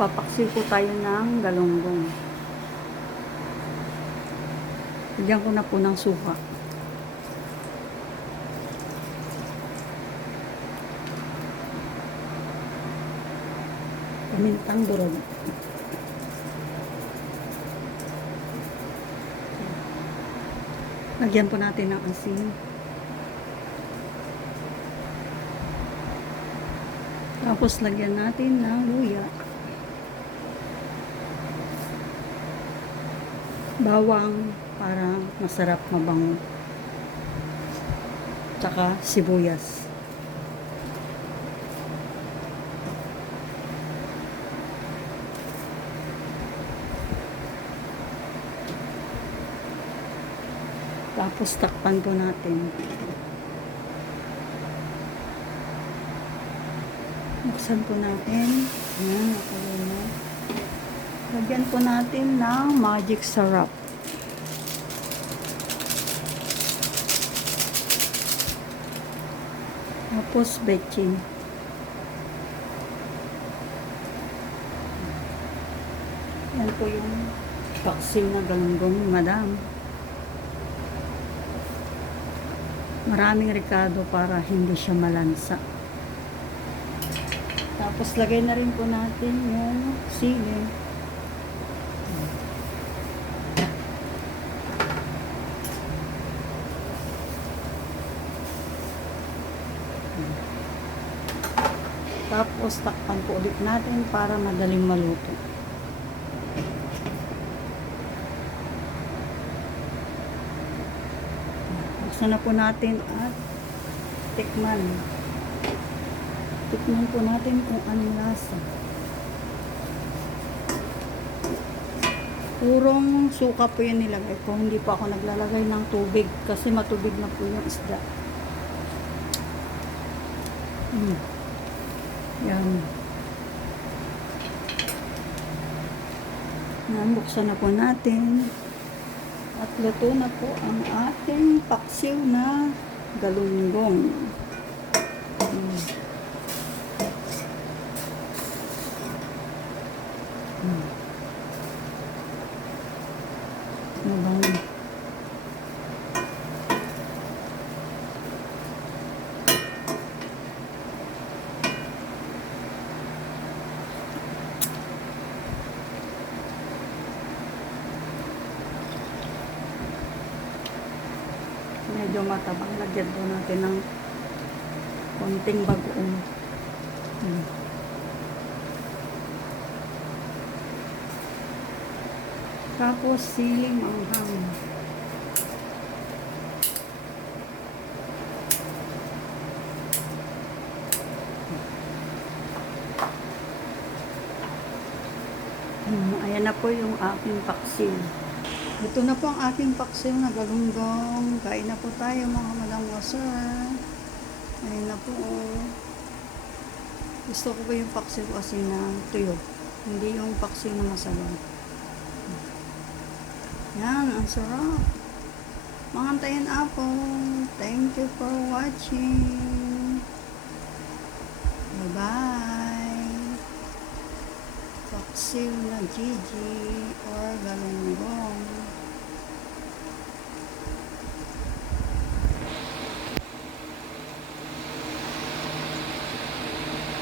Magpapaksi po tayo ng galunggong. Bigyan ko na po ng suka. Pamintang durog. Lagyan po natin ng asin. Tapos lagyan natin ng luya. Bawang para masarap mabango. Tsaka sibuyas. Tapos takpan po natin. Buksan po natin. Ayan, nakulo na. Lagyan po natin ng magic syrup. Tapos betchin. Yan po yung paksiw na galunggong, madam. Maraming ricado para hindi siya malansa. Tapos lagay na rin po natin yung sili. Tapos takpan po ulit natin para madaling maluto. Buksan na po natin at tikman. Tikman po natin kung anong lasa. Purong suka po yun nilagay ko. Hindi po ako naglalagay ng tubig kasi matubig na po yung isda. Mm. Yan. Yan, buksan na po natin. At luto na po ang ating paksiw na galunggong. Mm. Mm. Mabango. Medyo matabang. Lagyan po natin ng konting bagoong. Hmm. Tapos siling anghang. Hmm, ayan na po yung aking paksiw. Ito na po ang aking paksiw na galunggong. Kain na po tayo mga madang wasar. Ayan na po. oh. Gusto ko po yung paksiw kasi na tuyo. Hindi yung paksiw na masabaw. Yan, ang sarap. Mga ako. Thank you for watching. Bye-bye. Na Gigi or galunggong.